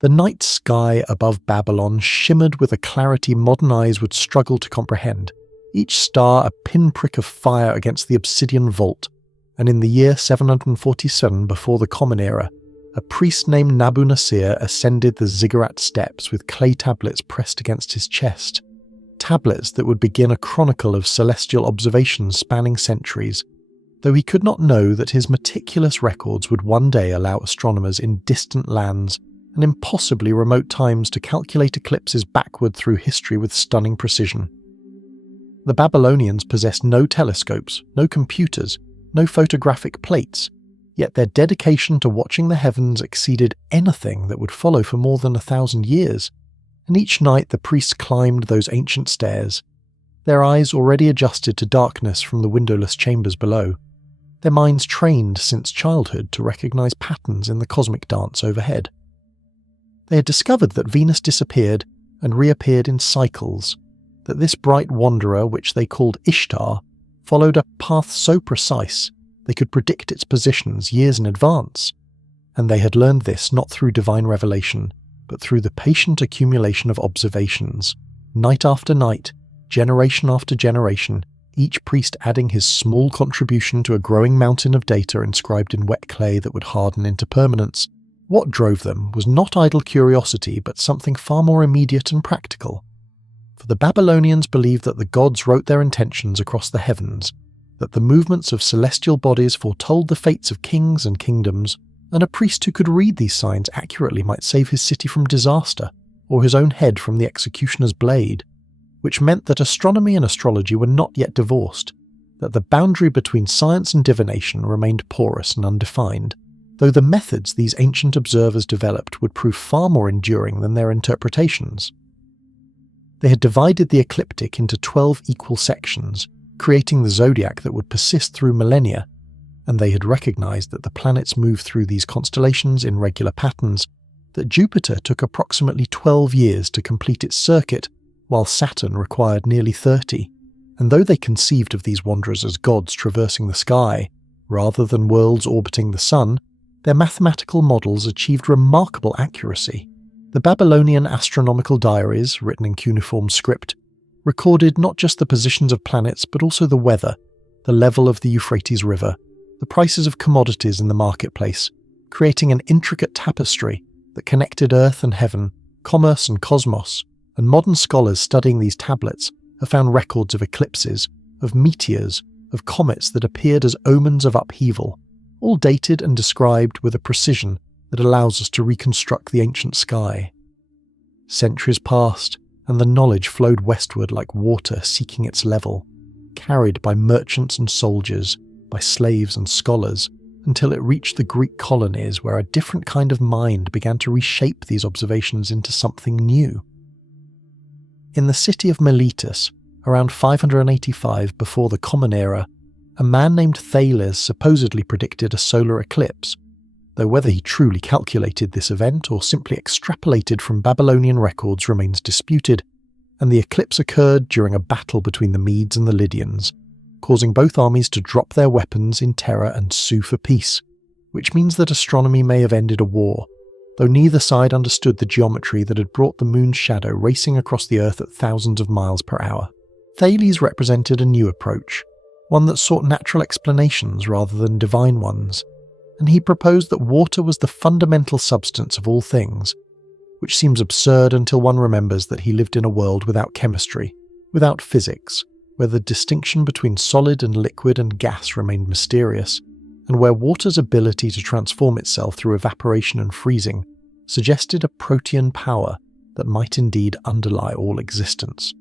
The night sky above Babylon shimmered with a clarity modern eyes would struggle to comprehend, each star a pinprick of fire against the obsidian vault, and in the year 747 before the Common Era, a priest named Nabu Nasir ascended the ziggurat steps with clay tablets pressed against his chest, tablets that would begin a chronicle of celestial observations spanning centuries, though he could not know that his meticulous records would one day allow astronomers in distant lands and impossibly remote times to calculate eclipses backward through history with stunning precision. The Babylonians possessed no telescopes, no computers, no photographic plates, yet their dedication to watching the heavens exceeded anything that would follow for more than 1,000 years, and each night the priests climbed those ancient stairs, their eyes already adjusted to darkness from the windowless chambers below, their minds trained since childhood to recognize patterns in the cosmic dance overhead. They had discovered that Venus disappeared and reappeared in cycles, that this bright wanderer, which they called Ishtar, followed a path so precise they could predict its positions years in advance, and they had learned this not through divine revelation, but through the patient accumulation of observations, night after night, generation after generation, each priest adding his small contribution to a growing mountain of data inscribed in wet clay that would harden into permanence. What drove them was not idle curiosity, but something far more immediate and practical. For the Babylonians believed that the gods wrote their intentions across the heavens, that the movements of celestial bodies foretold the fates of kings and kingdoms, and a priest who could read these signs accurately might save his city from disaster, or his own head from the executioner's blade, which meant that astronomy and astrology were not yet divorced, that the boundary between science and divination remained porous and undefined, though the methods these ancient observers developed would prove far more enduring than their interpretations. They had divided the ecliptic into 12 equal sections, creating the zodiac that would persist through millennia, and they had recognized that the planets moved through these constellations in regular patterns, that Jupiter took approximately 12 years to complete its circuit, while Saturn required nearly 30, and though they conceived of these wanderers as gods traversing the sky, rather than worlds orbiting the sun, their mathematical models achieved remarkable accuracy. The Babylonian astronomical diaries, written in cuneiform script, recorded not just the positions of planets but also the weather, the level of the Euphrates River, the prices of commodities in the marketplace, creating an intricate tapestry that connected earth and heaven, commerce and cosmos, and modern scholars studying these tablets have found records of eclipses, of meteors, of comets that appeared as omens of upheaval, all dated and described with a precision that allows us to reconstruct the ancient sky. Centuries passed, and the knowledge flowed westward like water seeking its level, carried by merchants and soldiers, by slaves and scholars, until it reached the Greek colonies where a different kind of mind began to reshape these observations into something new. In the city of Miletus, around 585 before the Common Era, a man named Thales supposedly predicted a solar eclipse, though whether he truly calculated this event or simply extrapolated from Babylonian records remains disputed, and the eclipse occurred during a battle between the Medes and the Lydians, causing both armies to drop their weapons in terror and sue for peace, which means that astronomy may have ended a war, though neither side understood the geometry that had brought the moon's shadow racing across the earth at thousands of miles per hour. Thales represented a new approach, one that sought natural explanations rather than divine ones, and he proposed that water was the fundamental substance of all things, which seems absurd until one remembers that he lived in a world without chemistry, without physics, where the distinction between solid and liquid and gas remained mysterious, and where water's ability to transform itself through evaporation and freezing suggested a protean power that might indeed underlie all existence.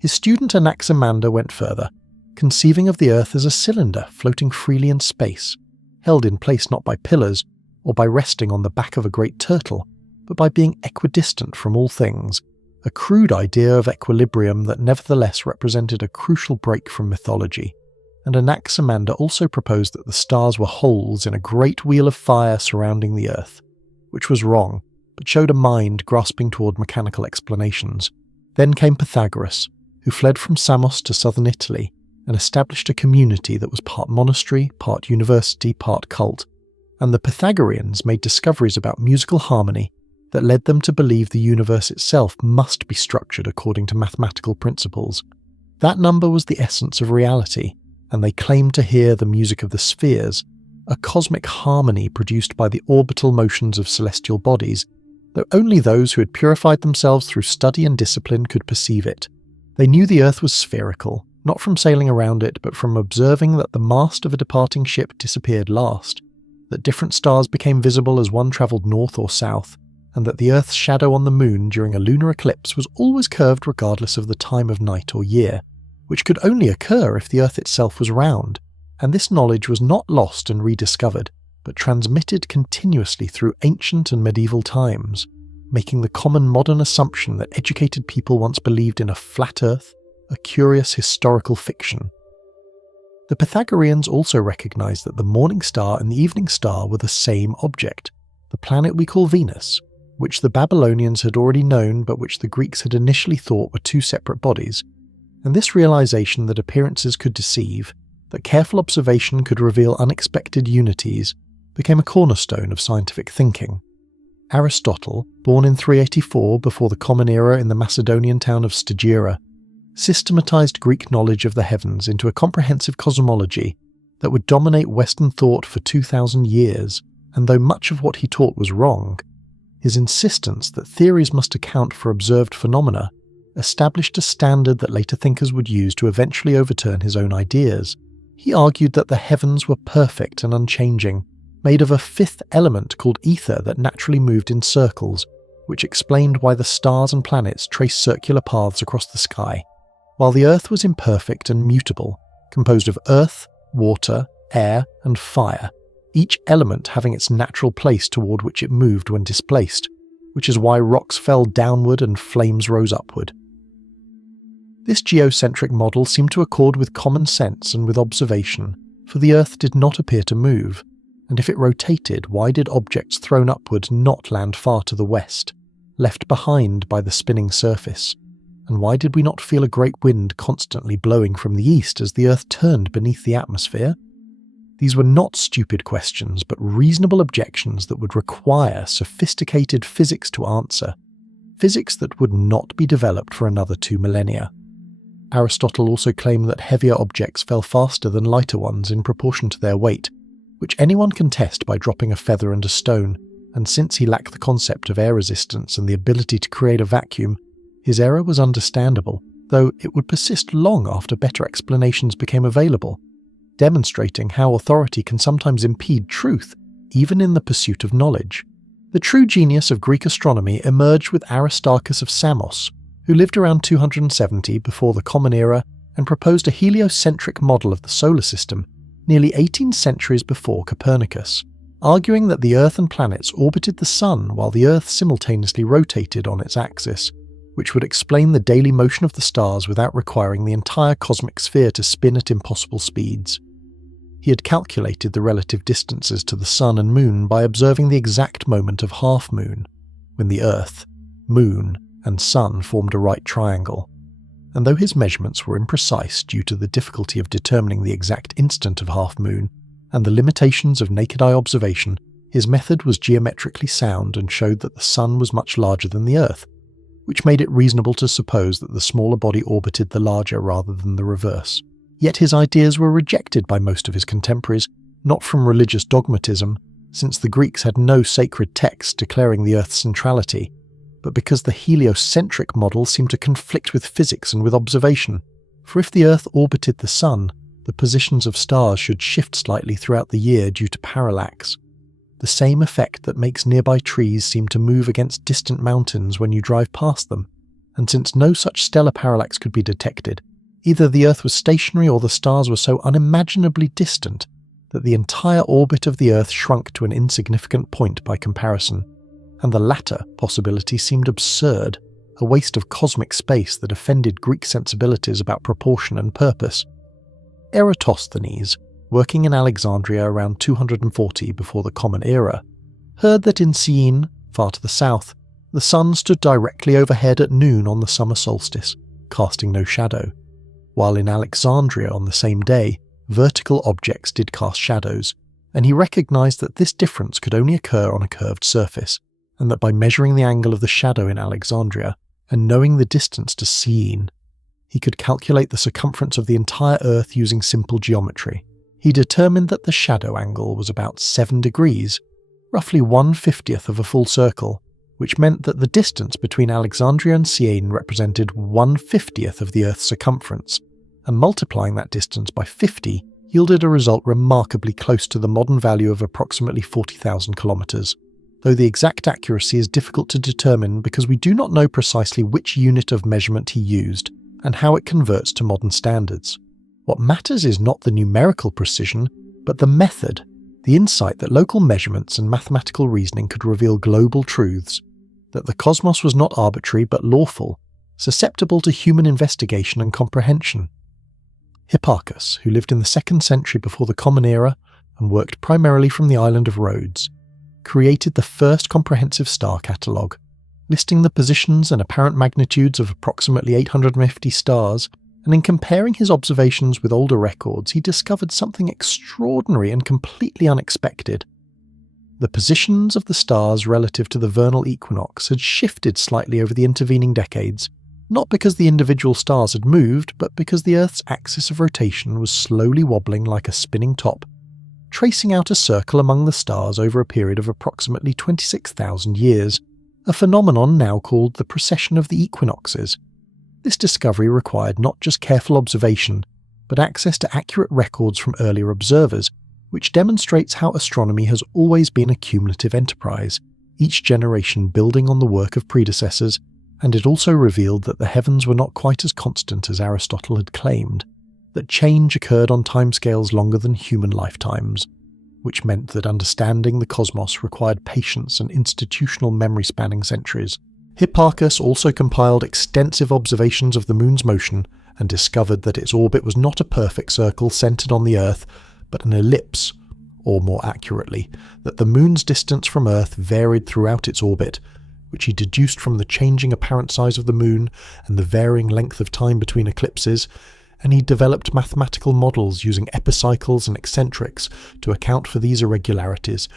His student Anaximander went further, conceiving of the Earth as a cylinder floating freely in space, held in place not by pillars or by resting on the back of a great turtle, but by being equidistant from all things, a crude idea of equilibrium that nevertheless represented a crucial break from mythology. And Anaximander also proposed that the stars were holes in a great wheel of fire surrounding the Earth, which was wrong, but showed a mind grasping toward mechanical explanations. Then came Pythagoras, who fled from Samos to southern Italy and established a community that was part monastery, part university, part cult, and the Pythagoreans made discoveries about musical harmony, that led them to believe the universe itself must be structured according to mathematical principles. That number was the essence of reality, and they claimed to hear the music of the spheres, a cosmic harmony produced by the orbital motions of celestial bodies, though only those who had purified themselves through study and discipline could perceive it. They knew the Earth was spherical, not from sailing around it, but from observing that the mast of a departing ship disappeared last, that different stars became visible as one travelled north or south, and that the Earth's shadow on the Moon during a lunar eclipse was always curved regardless of the time of night or year, which could only occur if the Earth itself was round, and this knowledge was not lost and rediscovered, but transmitted continuously through ancient and medieval times, making the common modern assumption that educated people once believed in a flat Earth a curious historical fiction. The Pythagoreans also recognized that the morning star and the evening star were the same object, the planet we call Venus, which the Babylonians had already known but which the Greeks had initially thought were two separate bodies, and this realization that appearances could deceive, that careful observation could reveal unexpected unities, became a cornerstone of scientific thinking. Aristotle, born in 384 before the Common Era in the Macedonian town of Stagira, systematized Greek knowledge of the heavens into a comprehensive cosmology that would dominate Western thought for 2,000 years, and though much of what he taught was wrong, his insistence that theories must account for observed phenomena established a standard that later thinkers would use to eventually overturn his own ideas. He argued that the heavens were perfect and unchanging, made of a fifth element called ether that naturally moved in circles, which explained why the stars and planets traced circular paths across the sky, while the Earth was imperfect and mutable, composed of earth, water, air, and fire, each element having its natural place toward which it moved when displaced, which is why rocks fell downward and flames rose upward. This geocentric model seemed to accord with common sense and with observation, for the Earth did not appear to move, and if it rotated, why did objects thrown upward not land far to the west, left behind by the spinning surface? And why did we not feel a great wind constantly blowing from the east as the Earth turned beneath the atmosphere? These were not stupid questions, but reasonable objections that would require sophisticated physics to answer, physics that would not be developed for another 2 millennia. Aristotle also claimed that heavier objects fell faster than lighter ones in proportion to their weight, which anyone can test by dropping a feather and a stone, and since he lacked the concept of air resistance and the ability to create a vacuum, his error was understandable, though it would persist long after better explanations became available, demonstrating how authority can sometimes impede truth, even in the pursuit of knowledge. The true genius of Greek astronomy emerged with Aristarchus of Samos, who lived around 270 before the Common Era and proposed a heliocentric model of the solar system nearly 18 centuries before Copernicus, arguing that the Earth and planets orbited the Sun while the Earth simultaneously rotated on its axis, which would explain the daily motion of the stars without requiring the entire cosmic sphere to spin at impossible speeds. He had calculated the relative distances to the Sun and Moon by observing the exact moment of half-moon, when the Earth, Moon, and Sun formed a right triangle, and though his measurements were imprecise due to the difficulty of determining the exact instant of half-moon and the limitations of naked-eye observation, his method was geometrically sound and showed that the Sun was much larger than the Earth, which made it reasonable to suppose that the smaller body orbited the larger rather than the reverse. Yet his ideas were rejected by most of his contemporaries, not from religious dogmatism, since the Greeks had no sacred text declaring the Earth's centrality, but because the heliocentric model seemed to conflict with physics and with observation, for if the Earth orbited the Sun, the positions of stars should shift slightly throughout the year due to parallax, the same effect that makes nearby trees seem to move against distant mountains when you drive past them, and since no such stellar parallax could be detected, either the Earth was stationary or the stars were so unimaginably distant that the entire orbit of the Earth shrunk to an insignificant point by comparison, and the latter possibility seemed absurd, a waste of cosmic space that offended Greek sensibilities about proportion and purpose. Eratosthenes, working in Alexandria around 240 before the Common Era, heard that in Syene, far to the south, the sun stood directly overhead at noon on the summer solstice, casting no shadow, while in Alexandria on the same day, vertical objects did cast shadows, and he recognized that this difference could only occur on a curved surface, and that by measuring the angle of the shadow in Alexandria and knowing the distance to Syene, he could calculate the circumference of the entire Earth using simple geometry. He determined that the shadow angle was about 7 degrees, roughly 1/50th of a full circle, which meant that the distance between Alexandria and Syene represented 1/50th of the Earth's circumference, and multiplying that distance by 50 yielded a result remarkably close to the modern value of approximately 40,000 kilometers, though the exact accuracy is difficult to determine because we do not know precisely which unit of measurement he used and how it converts to modern standards. What matters is not the numerical precision, but the method, the insight that local measurements and mathematical reasoning could reveal global truths, that the cosmos was not arbitrary but lawful, susceptible to human investigation and comprehension. Hipparchus, who lived in the 2nd century before the Common Era and worked primarily from the island of Rhodes, created the first comprehensive star catalogue, listing the positions and apparent magnitudes of approximately 850 stars, and in comparing his observations with older records, he discovered something extraordinary and completely unexpected. The positions of the stars relative to the vernal equinox had shifted slightly over the intervening decades, not because the individual stars had moved, but because the Earth's axis of rotation was slowly wobbling like a spinning top, tracing out a circle among the stars over a period of approximately 26,000 years, a phenomenon now called the precession of the equinoxes. This discovery required not just careful observation, but access to accurate records from earlier observers, which demonstrates how astronomy has always been a cumulative enterprise, each generation building on the work of predecessors, and it also revealed that the heavens were not quite as constant as Aristotle had claimed, that change occurred on timescales longer than human lifetimes, which meant that understanding the cosmos required patience and institutional memory spanning centuries. Hipparchus also compiled extensive observations of the moon's motion and discovered that its orbit was not a perfect circle centered on the Earth, but an ellipse, or more accurately, that the moon's distance from Earth varied throughout its orbit, which he deduced from the changing apparent size of the moon and the varying length of time between eclipses, and he developed mathematical models using epicycles and eccentrics to account for these irregularities,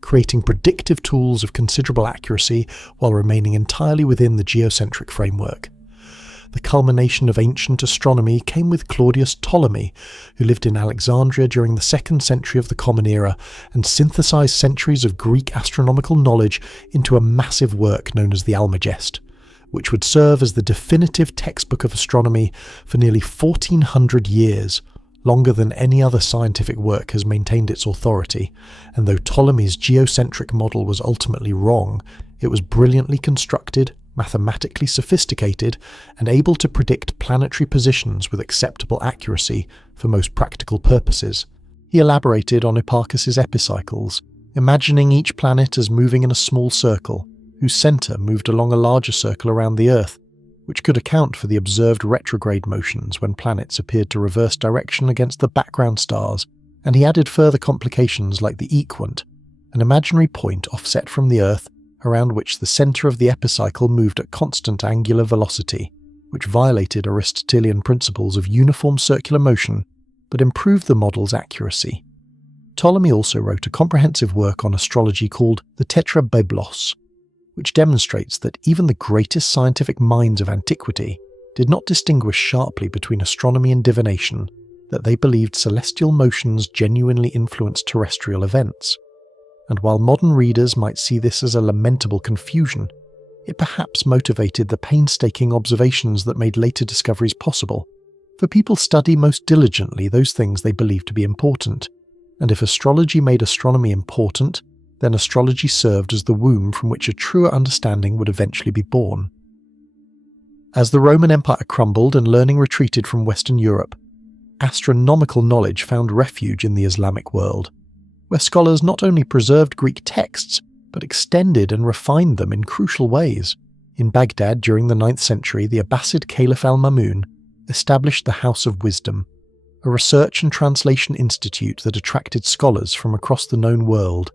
creating predictive tools of considerable accuracy while remaining entirely within the geocentric framework. The culmination of ancient astronomy came with Claudius Ptolemy, who lived in Alexandria during the 2nd century of the Common Era and synthesized centuries of Greek astronomical knowledge into a massive work known as the Almagest, which would serve as the definitive textbook of astronomy for nearly 1,400 years, longer than any other scientific work has maintained its authority, and though Ptolemy's geocentric model was ultimately wrong, it was brilliantly constructed, mathematically sophisticated, and able to predict planetary positions with acceptable accuracy for most practical purposes. He elaborated on Hipparchus's epicycles, imagining each planet as moving in a small circle, whose centre moved along a larger circle around the Earth, which could account for the observed retrograde motions when planets appeared to reverse direction against the background stars, and he added further complications like the equant, an imaginary point offset from the Earth around which the centre of the epicycle moved at constant angular velocity, which violated Aristotelian principles of uniform circular motion but improved the model's accuracy. Ptolemy also wrote a comprehensive work on astrology called the Tetrabiblos, which demonstrates that even the greatest scientific minds of antiquity did not distinguish sharply between astronomy and divination, that they believed celestial motions genuinely influenced terrestrial events. And while modern readers might see this as a lamentable confusion, it perhaps motivated the painstaking observations that made later discoveries possible, for people study most diligently those things they believe to be important, and if astrology made astronomy important, then astrology served as the womb from which a truer understanding would eventually be born. As the Roman Empire crumbled and learning retreated from Western Europe, astronomical knowledge found refuge in the Islamic world, where scholars not only preserved Greek texts, but extended and refined them in crucial ways. In Baghdad during the 9th century, the Abbasid Caliph al-Ma'mun established the House of Wisdom, a research and translation institute that attracted scholars from across the known world.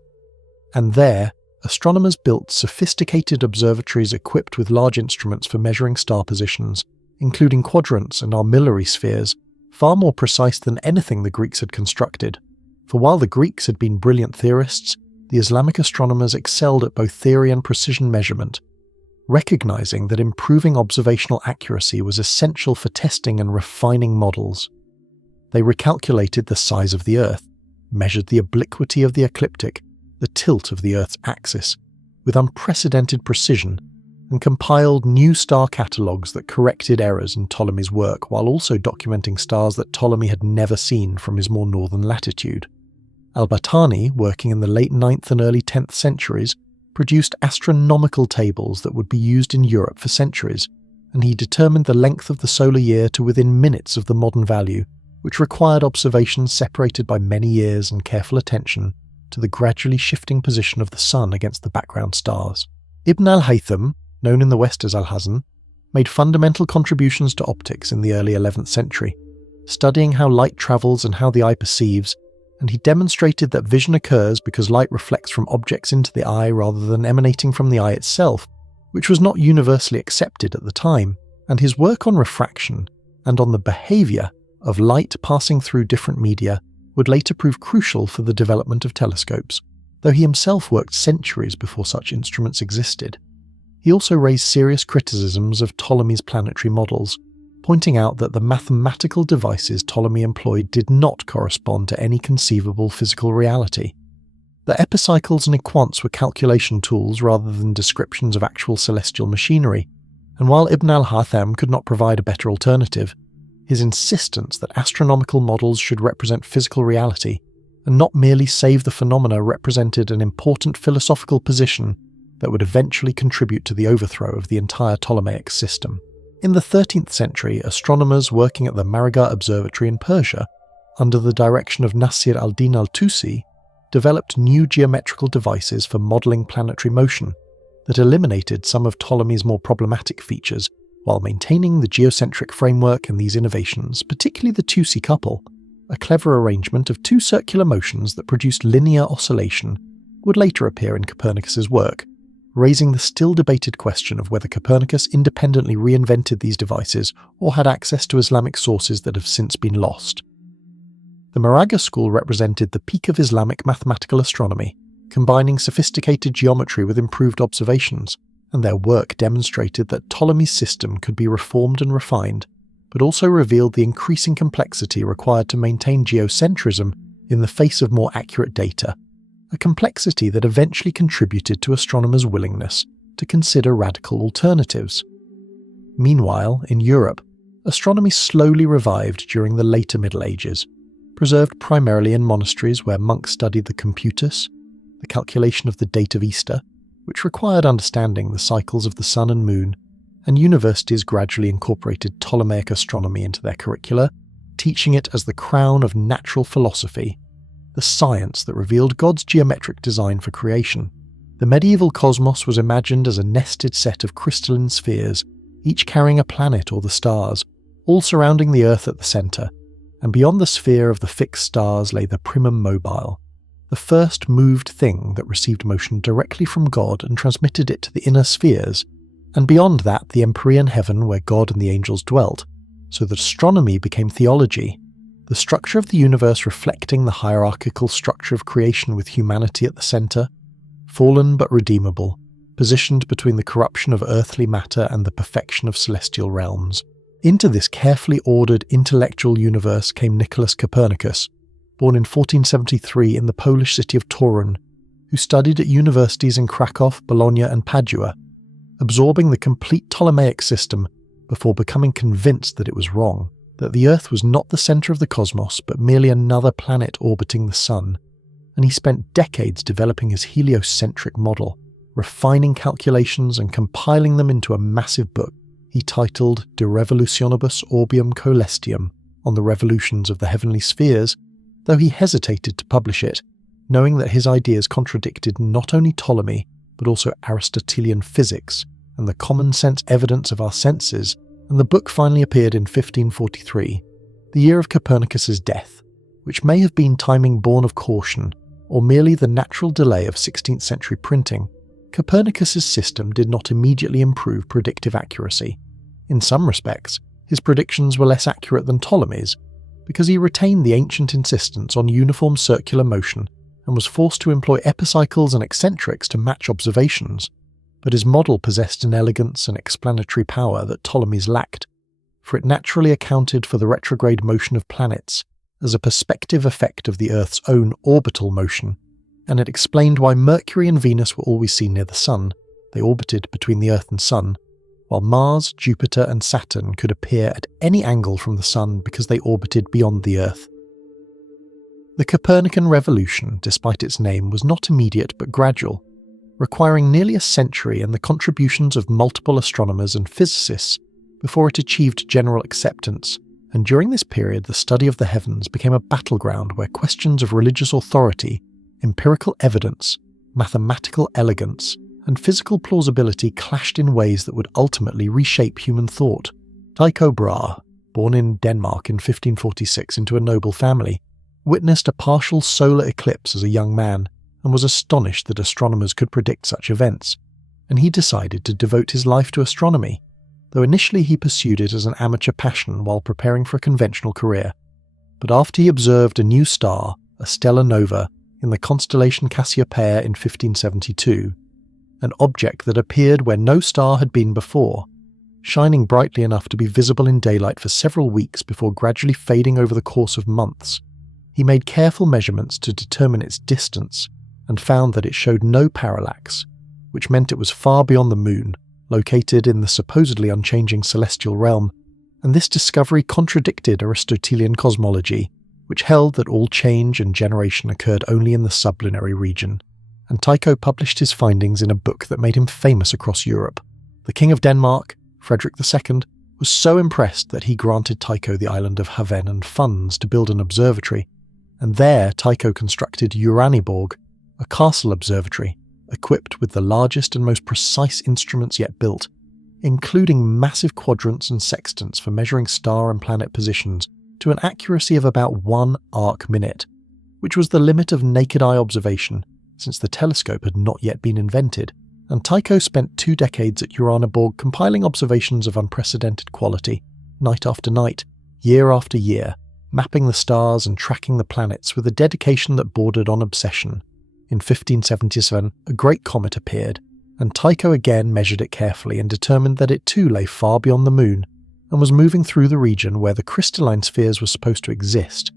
And there, astronomers built sophisticated observatories equipped with large instruments for measuring star positions, including quadrants and armillary spheres, far more precise than anything the Greeks had constructed. For while the Greeks had been brilliant theorists, the Islamic astronomers excelled at both theory and precision measurement, recognizing that improving observational accuracy was essential for testing and refining models. They recalculated the size of the Earth, measured the obliquity of the ecliptic, the tilt of the Earth's axis, with unprecedented precision, and compiled new star catalogues that corrected errors in Ptolemy's work while also documenting stars that Ptolemy had never seen from his more northern latitude. Al-Battani, working in the late 9th and early 10th centuries, produced astronomical tables that would be used in Europe for centuries, and he determined the length of the solar year to within minutes of the modern value, which required observations separated by many years and careful attention to the gradually shifting position of the sun against the background stars. Ibn al-Haytham, known in the West as Al-Hazan, made fundamental contributions to optics in the early 11th century, studying how light travels and how the eye perceives, and he demonstrated that vision occurs because light reflects from objects into the eye rather than emanating from the eye itself, which was not universally accepted at the time, and his work on refraction and on the behaviour of light passing through different media would later prove crucial for the development of telescopes, though he himself worked centuries before such instruments existed. He also raised serious criticisms of Ptolemy's planetary models, pointing out that the mathematical devices Ptolemy employed did not correspond to any conceivable physical reality. The epicycles and equants were calculation tools rather than descriptions of actual celestial machinery, and while Ibn al-Haytham could not provide a better alternative, his insistence that astronomical models should represent physical reality and not merely save the phenomena represented an important philosophical position that would eventually contribute to the overthrow of the entire Ptolemaic system. In the 13th century, astronomers working at the Marigat Observatory in Persia, under the direction of Nasir al-Din al-Tusi, developed new geometrical devices for modelling planetary motion that eliminated some of Ptolemy's more problematic features while maintaining the geocentric framework. And these innovations, particularly the Tusi couple, a clever arrangement of two circular motions that produced linear oscillation, would later appear in Copernicus's work, raising the still debated question of whether Copernicus independently reinvented these devices or had access to Islamic sources that have since been lost. The Moraga school represented the peak of Islamic mathematical astronomy, combining sophisticated geometry with improved observations, and their work demonstrated that Ptolemy's system could be reformed and refined, but also revealed the increasing complexity required to maintain geocentrism in the face of more accurate data, a complexity that eventually contributed to astronomers' willingness to consider radical alternatives. Meanwhile, in Europe, astronomy slowly revived during the later Middle Ages, preserved primarily in monasteries where monks studied the computus, the calculation of the date of Easter, which required understanding the cycles of the sun and moon, and universities gradually incorporated Ptolemaic astronomy into their curricula, teaching it as the crown of natural philosophy, the science that revealed God's geometric design for creation. The medieval cosmos was imagined as a nested set of crystalline spheres, each carrying a planet or the stars, all surrounding the Earth at the centre, and beyond the sphere of the fixed stars lay the primum mobile, the first moved thing that received motion directly from God and transmitted it to the inner spheres, and beyond that the empyrean heaven where God and the angels dwelt, so that astronomy became theology, the structure of the universe reflecting the hierarchical structure of creation with humanity at the centre, fallen but redeemable, positioned between the corruption of earthly matter and the perfection of celestial realms. Into this carefully ordered intellectual universe came Nicholas Copernicus, born in 1473 in the Polish city of Torun, who studied at universities in Krakow, Bologna and Padua, absorbing the complete Ptolemaic system before becoming convinced that it was wrong, that the Earth was not the centre of the cosmos but merely another planet orbiting the Sun, and he spent decades developing his heliocentric model, refining calculations and compiling them into a massive book he titled De Revolutionibus Orbium Coelestium, on the revolutions of the heavenly spheres, though he hesitated to publish it, knowing that his ideas contradicted not only Ptolemy but also Aristotelian physics and the common sense evidence of our senses, and the book finally appeared in 1543, the year of Copernicus's death, which may have been timing born of caution or merely the natural delay of 16th century printing. Copernicus's system did not immediately improve predictive accuracy. In some respects, his predictions were less accurate than Ptolemy's, because he retained the ancient insistence on uniform circular motion and was forced to employ epicycles and eccentrics to match observations, but his model possessed an elegance and explanatory power that Ptolemy's lacked, for it naturally accounted for the retrograde motion of planets as a perspective effect of the Earth's own orbital motion, and it explained why Mercury and Venus were always seen near the Sun. They orbited between the Earth and Sun, while Mars, Jupiter and Saturn could appear at any angle from the Sun because they orbited beyond the Earth. The Copernican revolution, despite its name, was not immediate but gradual, requiring nearly a century and the contributions of multiple astronomers and physicists before it achieved general acceptance, and during this period the study of the heavens became a battleground where questions of religious authority, empirical evidence, mathematical elegance, and physical plausibility clashed in ways that would ultimately reshape human thought. Tycho Brahe, born in Denmark in 1546 into a noble family, witnessed a partial solar eclipse as a young man and was astonished that astronomers could predict such events, and he decided to devote his life to astronomy, though initially he pursued it as an amateur passion while preparing for a conventional career. But after he observed a new star, a stellar nova, in the constellation Cassiopeia in 1572, an object that appeared where no star had been before, shining brightly enough to be visible in daylight for several weeks before gradually fading over the course of months, he made careful measurements to determine its distance and found that it showed no parallax, which meant it was far beyond the Moon, located in the supposedly unchanging celestial realm, and this discovery contradicted Aristotelian cosmology, which held that all change and generation occurred only in the sublunary region, and Tycho published his findings in a book that made him famous across Europe. The King of Denmark, Frederick II, was so impressed that he granted Tycho the island of Haven and funds to build an observatory, and there Tycho constructed Uraniborg, a castle observatory, equipped with the largest and most precise instruments yet built, including massive quadrants and sextants for measuring star and planet positions to an accuracy of about 1 arc-minute, which was the limit of naked-eye observation, since the telescope had not yet been invented, and Tycho spent 2 decades at Uraniborg compiling observations of unprecedented quality, night after night, year after year, mapping the stars and tracking the planets with a dedication that bordered on obsession. In 1577, a great comet appeared, and Tycho again measured it carefully and determined that it too lay far beyond the Moon, and was moving through the region where the crystalline spheres were supposed to exist,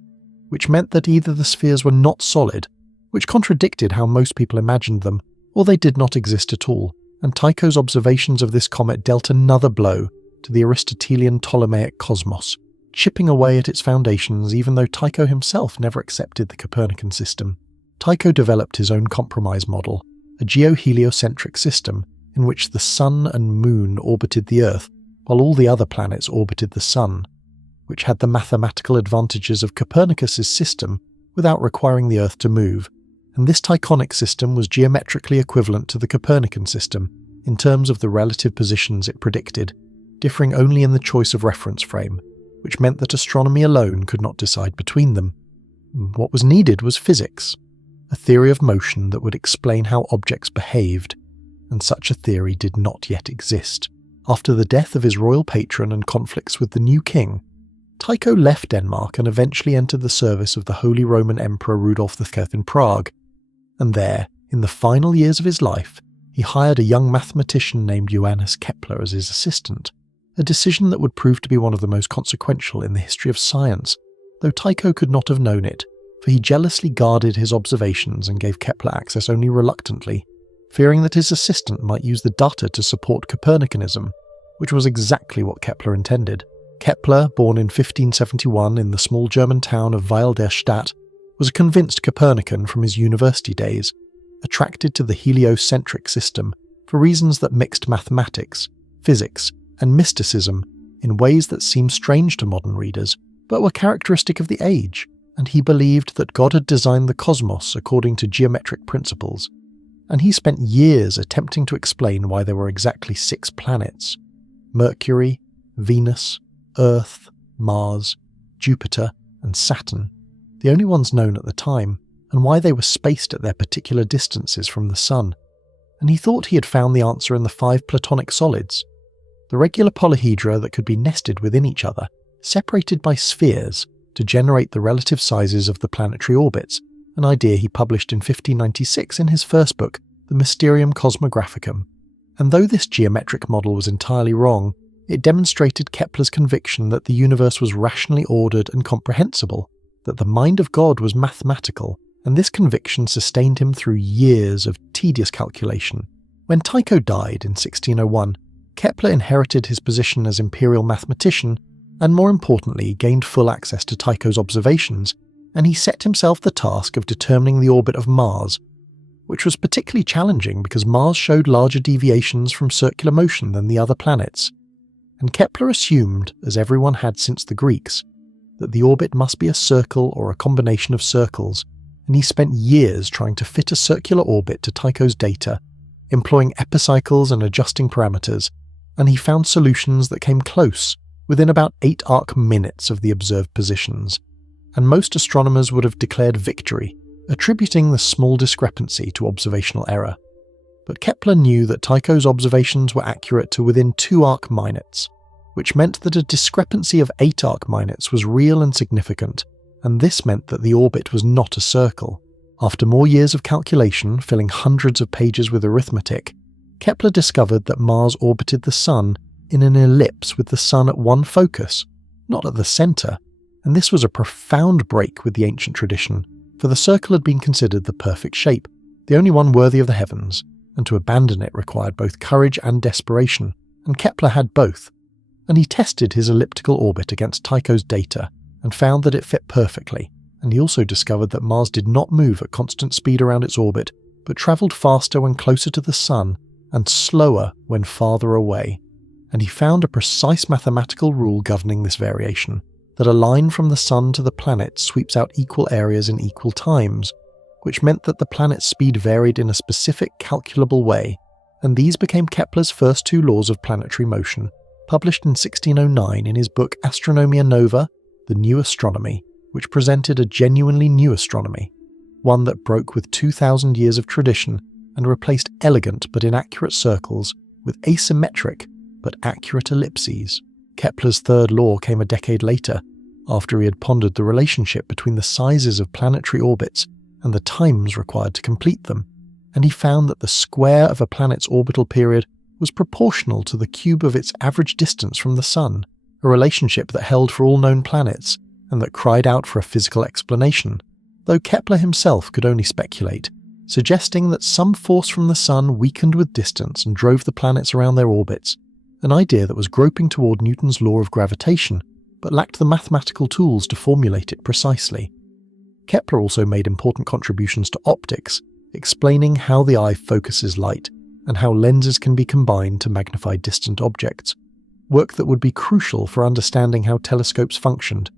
which meant that either the spheres were not solid, which contradicted how most people imagined them, or they did not exist at all, and Tycho's observations of this comet dealt another blow to the Aristotelian Ptolemaic cosmos, chipping away at its foundations even though Tycho himself never accepted the Copernican system. Tycho developed his own compromise model, a geoheliocentric system in which the Sun and Moon orbited the Earth, while all the other planets orbited the Sun, which had the mathematical advantages of Copernicus's system without requiring the Earth to move, and this Tychonic system was geometrically equivalent to the Copernican system in terms of the relative positions it predicted, differing only in the choice of reference frame, which meant that astronomy alone could not decide between them. What was needed was physics, a theory of motion that would explain how objects behaved, and such a theory did not yet exist. After the death of his royal patron and conflicts with the new king, Tycho left Denmark and eventually entered the service of the Holy Roman Emperor Rudolf II in Prague, and there, in the final years of his life, he hired a young mathematician named Johannes Kepler as his assistant, a decision that would prove to be one of the most consequential in the history of science, though Tycho could not have known it, for he jealously guarded his observations and gave Kepler access only reluctantly, fearing that his assistant might use the data to support Copernicanism, which was exactly what Kepler intended. Kepler, born in 1571 in the small German town of Weil der Stadt, was a convinced Copernican from his university days, attracted to the heliocentric system for reasons that mixed mathematics, physics, and mysticism in ways that seem strange to modern readers, but were characteristic of the age, and he believed that God had designed the cosmos according to geometric principles, and he spent years attempting to explain why there were exactly 6 planets: Mercury, Venus, Earth, Mars, Jupiter, and Saturn, the only ones known at the time, and why they were spaced at their particular distances from the Sun, and he thought he had found the answer in the 5 Platonic solids, the regular polyhedra that could be nested within each other, separated by spheres to generate the relative sizes of the planetary orbits, an idea he published in 1596 in his first book, the Mysterium Cosmographicum. And though this geometric model was entirely wrong, it demonstrated Kepler's conviction that the universe was rationally ordered and comprehensible, that the mind of God was mathematical, and this conviction sustained him through years of tedious calculation. When Tycho died in 1601, Kepler inherited his position as imperial mathematician, and more importantly gained full access to Tycho's observations, and he set himself the task of determining the orbit of Mars, which was particularly challenging because Mars showed larger deviations from circular motion than the other planets. And Kepler assumed, as everyone had since the Greeks, that the orbit must be a circle or a combination of circles, and he spent years trying to fit a circular orbit to Tycho's data, employing epicycles and adjusting parameters, and he found solutions that came close, within about 8 arc minutes of the observed positions, and most astronomers would have declared victory, attributing the small discrepancy to observational error. But Kepler knew that Tycho's observations were accurate to within 2 arc minutes, which meant that a discrepancy of 8 arc minutes was real and significant, and this meant that the orbit was not a circle. After more years of calculation, filling hundreds of pages with arithmetic, Kepler discovered that Mars orbited the Sun in an ellipse with the Sun at one focus, not at the centre, and this was a profound break with the ancient tradition, for the circle had been considered the perfect shape, the only one worthy of the heavens, and to abandon it required both courage and desperation, and Kepler had both. And he tested his elliptical orbit against Tycho's data, and found that it fit perfectly, and he also discovered that Mars did not move at constant speed around its orbit, but travelled faster when closer to the Sun, and slower when farther away. And he found a precise mathematical rule governing this variation, that a line from the Sun to the planet sweeps out equal areas in equal times, which meant that the planet's speed varied in a specific calculable way, and these became Kepler's first 2 laws of planetary motion, published in 1609 in his book Astronomia Nova, The New Astronomy, which presented a genuinely new astronomy, one that broke with 2,000 years of tradition and replaced elegant but inaccurate circles with asymmetric but accurate ellipses. Kepler's third law came a decade later, after he had pondered the relationship between the sizes of planetary orbits and the times required to complete them, and he found that the square of a planet's orbital period was proportional to the cube of its average distance from the Sun, a relationship that held for all known planets and that cried out for a physical explanation, though Kepler himself could only speculate, suggesting that some force from the Sun weakened with distance and drove the planets around their orbits, an idea that was groping toward Newton's law of gravitation, but lacked the mathematical tools to formulate it precisely. Kepler also made important contributions to optics, explaining how the eye focuses light and how lenses can be combined to magnify distant objects, work that would be crucial for understanding how telescopes functioned.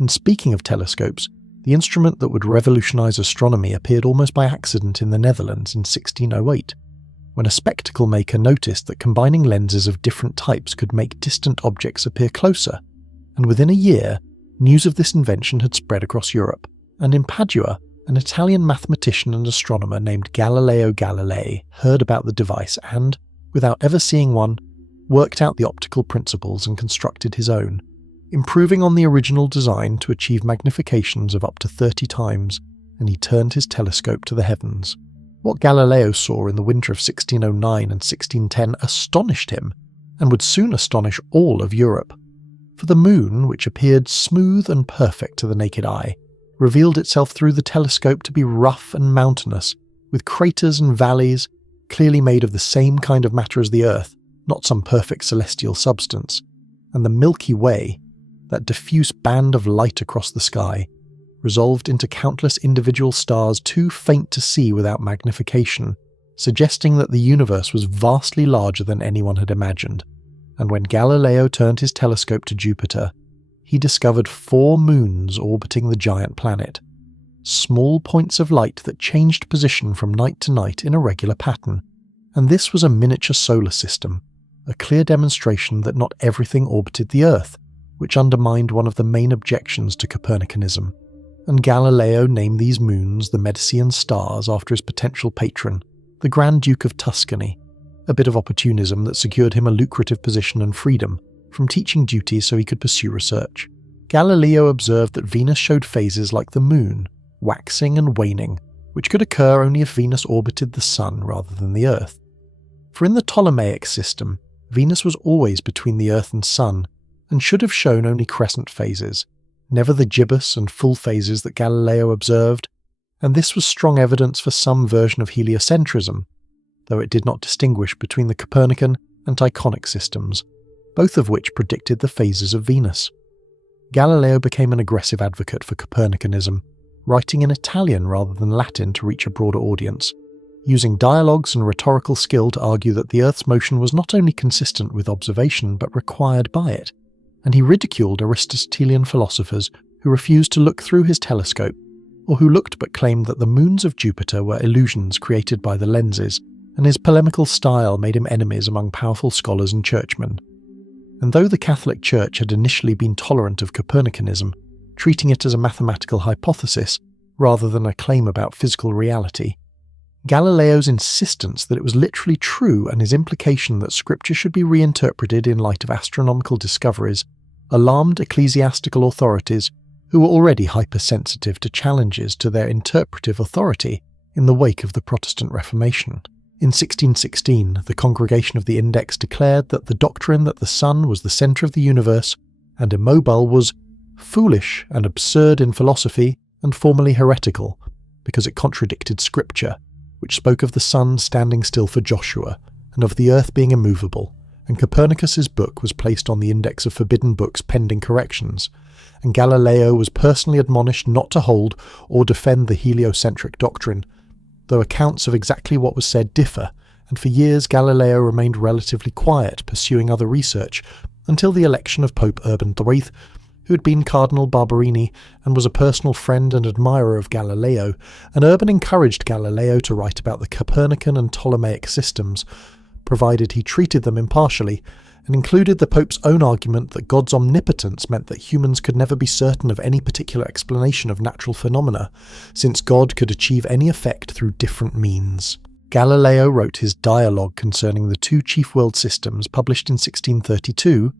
And speaking of telescopes, the instrument that would revolutionize astronomy appeared almost by accident in the Netherlands in 1608, when a spectacle maker noticed that combining lenses of different types could make distant objects appear closer, and within a year, news of this invention had spread across Europe, and in Padua, an Italian mathematician and astronomer named Galileo Galilei heard about the device and, without ever seeing one, worked out the optical principles and constructed his own, improving on the original design to achieve magnifications of up to 30 times, and he turned his telescope to the heavens. What Galileo saw in the winter of 1609 and 1610 astonished him, and would soon astonish all of Europe. For the moon, which appeared smooth and perfect to the naked eye, revealed itself through the telescope to be rough and mountainous, with craters and valleys, clearly made of the same kind of matter as the Earth, not some perfect celestial substance, and the Milky Way, that diffuse band of light across the sky, resolved into countless individual stars too faint to see without magnification, suggesting that the universe was vastly larger than anyone had imagined. And when Galileo turned his telescope to Jupiter, he discovered 4 moons orbiting the giant planet, small points of light that changed position from night to night in a regular pattern, and this was a miniature solar system, a clear demonstration that not everything orbited the Earth, which undermined one of the main objections to Copernicanism. And Galileo named these moons the Medicean stars after his potential patron, the Grand Duke of Tuscany, a bit of opportunism that secured him a lucrative position and freedom from teaching duties so he could pursue research. Galileo observed that Venus showed phases like the moon, waxing and waning, which could occur only if Venus orbited the Sun rather than the Earth. For in the Ptolemaic system, Venus was always between the Earth and Sun, and should have shown only crescent phases, never the gibbous and full phases that Galileo observed, and this was strong evidence for some version of heliocentrism, though it did not distinguish between the Copernican and Tychonic systems, both of which predicted the phases of Venus. Galileo became an aggressive advocate for Copernicanism, writing in Italian rather than Latin to reach a broader audience, using dialogues and rhetorical skill to argue that the Earth's motion was not only consistent with observation but required by it, and he ridiculed Aristotelian philosophers who refused to look through his telescope, or who looked but claimed that the moons of Jupiter were illusions created by the lenses, and his polemical style made him enemies among powerful scholars and churchmen. And though the Catholic Church had initially been tolerant of Copernicanism, treating it as a mathematical hypothesis rather than a claim about physical reality, Galileo's insistence that it was literally true and his implication that scripture should be reinterpreted in light of astronomical discoveries alarmed ecclesiastical authorities who were already hypersensitive to challenges to their interpretive authority in the wake of the Protestant Reformation. In 1616, the Congregation of the Index declared that the doctrine that the Sun was the centre of the universe and immobile was foolish and absurd in philosophy and formally heretical, because it contradicted Scripture, which spoke of the Sun standing still for Joshua and of the Earth being immovable, and Copernicus's book was placed on the index of forbidden books pending corrections, and Galileo was personally admonished not to hold or defend the heliocentric doctrine, though accounts of exactly what was said differ, and for years Galileo remained relatively quiet, pursuing other research, until the election of Pope Urban III, who had been Cardinal Barberini and was a personal friend and admirer of Galileo, and Urban encouraged Galileo to write about the Copernican and Ptolemaic systems, provided he treated them impartially, and included the Pope's own argument that God's omnipotence meant that humans could never be certain of any particular explanation of natural phenomena, since God could achieve any effect through different means. Galileo wrote his dialogue concerning the two chief world systems, published in 1632,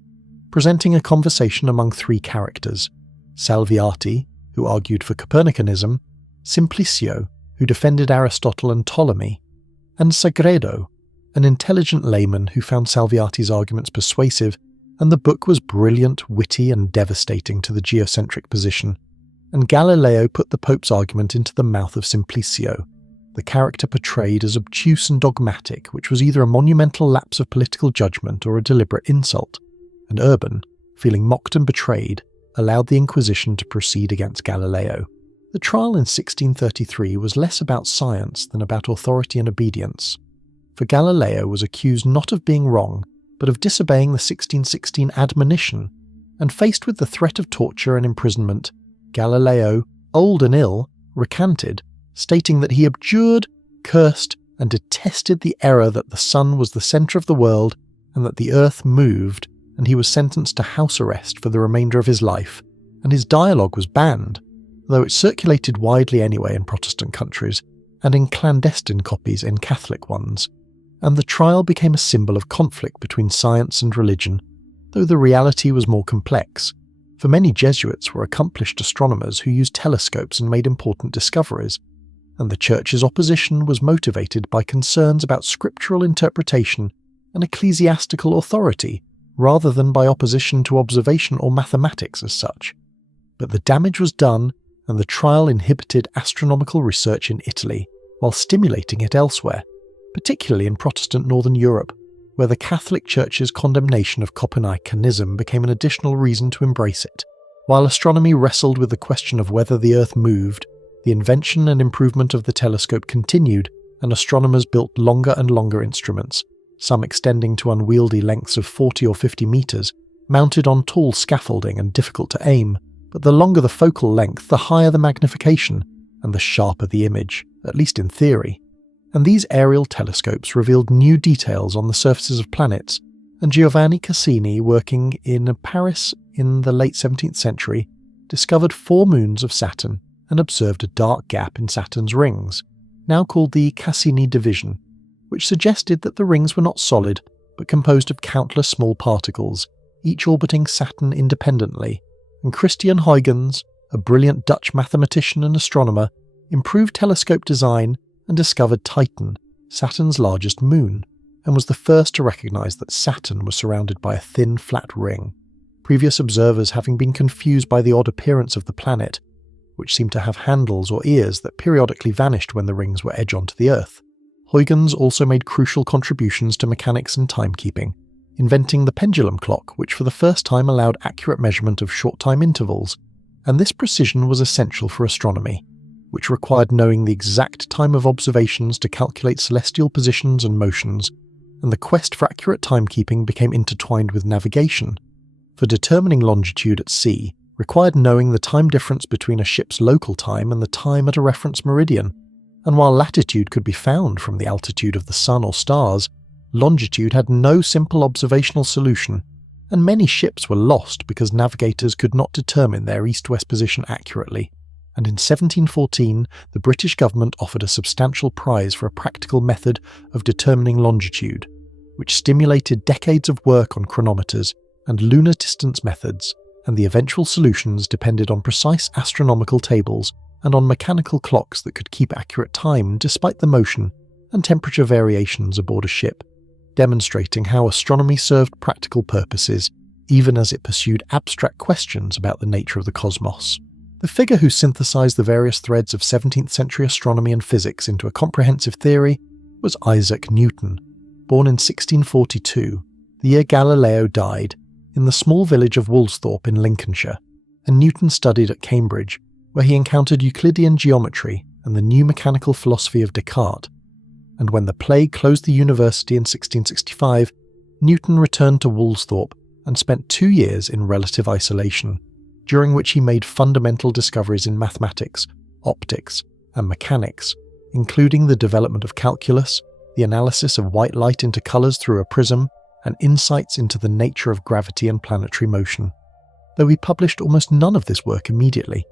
presenting a conversation among three characters: Salviati, who argued for Copernicanism, Simplicio, who defended Aristotle and Ptolemy, and Sagredo, an intelligent layman who found Salviati's arguments persuasive, and the book was brilliant, witty, and devastating to the geocentric position, and Galileo put the Pope's argument into the mouth of Simplicio, the character portrayed as obtuse and dogmatic, which was either a monumental lapse of political judgment or a deliberate insult, and Urban, feeling mocked and betrayed, allowed the Inquisition to proceed against Galileo. The trial in 1633 was less about science than about authority and obedience, for Galileo was accused not of being wrong, but of disobeying the 1616 admonition, and faced with the threat of torture and imprisonment, Galileo, old and ill, recanted, stating that he abjured, cursed, and detested the error that the Sun was the centre of the world and that the Earth moved, and he was sentenced to house arrest for the remainder of his life, and his dialogue was banned, though it circulated widely anyway in Protestant countries, and in clandestine copies in Catholic ones, and the trial became a symbol of conflict between science and religion, though the reality was more complex, for many Jesuits were accomplished astronomers who used telescopes and made important discoveries, and the Church's opposition was motivated by concerns about scriptural interpretation and ecclesiastical authority, rather than by opposition to observation or mathematics as such. But the damage was done, and the trial inhibited astronomical research in Italy, while stimulating it elsewhere, particularly in Protestant Northern Europe, where the Catholic Church's condemnation of Copernicanism became an additional reason to embrace it. While astronomy wrestled with the question of whether the Earth moved, the invention and improvement of the telescope continued, and astronomers built longer and longer instruments, some extending to unwieldy lengths of 40 or 50 meters, mounted on tall scaffolding and difficult to aim, but the longer the focal length, the higher the magnification, and the sharper the image, at least in theory. And these aerial telescopes revealed new details on the surfaces of planets, and Giovanni Cassini, working in Paris in the late 17th century, discovered 4 moons of Saturn and observed a dark gap in Saturn's rings, now called the Cassini division, which suggested that the rings were not solid, but composed of countless small particles, each orbiting Saturn independently, and Christian Huygens, a brilliant Dutch mathematician and astronomer, improved telescope design, and discovered Titan, Saturn's largest moon, and was the first to recognise that Saturn was surrounded by a thin, flat ring, previous observers having been confused by the odd appearance of the planet, which seemed to have handles or ears that periodically vanished when the rings were edge-on to the Earth. Huygens also made crucial contributions to mechanics and timekeeping, inventing the pendulum clock, which for the first time allowed accurate measurement of short-time intervals, and this precision was essential for astronomy, which required knowing the exact time of observations to calculate celestial positions and motions, and the quest for accurate timekeeping became intertwined with navigation. For determining longitude at sea required knowing the time difference between a ship's local time and the time at a reference meridian, and while latitude could be found from the altitude of the sun or stars, longitude had no simple observational solution, and many ships were lost because navigators could not determine their east-west position accurately. And in 1714, the British government offered a substantial prize for a practical method of determining longitude, which stimulated decades of work on chronometers and lunar distance methods, and the eventual solutions depended on precise astronomical tables and on mechanical clocks that could keep accurate time despite the motion and temperature variations aboard a ship, demonstrating how astronomy served practical purposes, even as it pursued abstract questions about the nature of the cosmos. The figure who synthesized the various threads of 17th century astronomy and physics into a comprehensive theory was Isaac Newton, born in 1642, the year Galileo died, in the small village of Woolsthorpe in Lincolnshire, and Newton studied at Cambridge, where he encountered Euclidean geometry and the new mechanical philosophy of Descartes. And when the plague closed the university in 1665, Newton returned to Woolsthorpe and spent 2 years in relative isolation, during which he made fundamental discoveries in mathematics, optics, and mechanics, including the development of calculus, the analysis of white light into colours through a prism, and insights into the nature of gravity and planetary motion. Though he published almost none of this work immediately,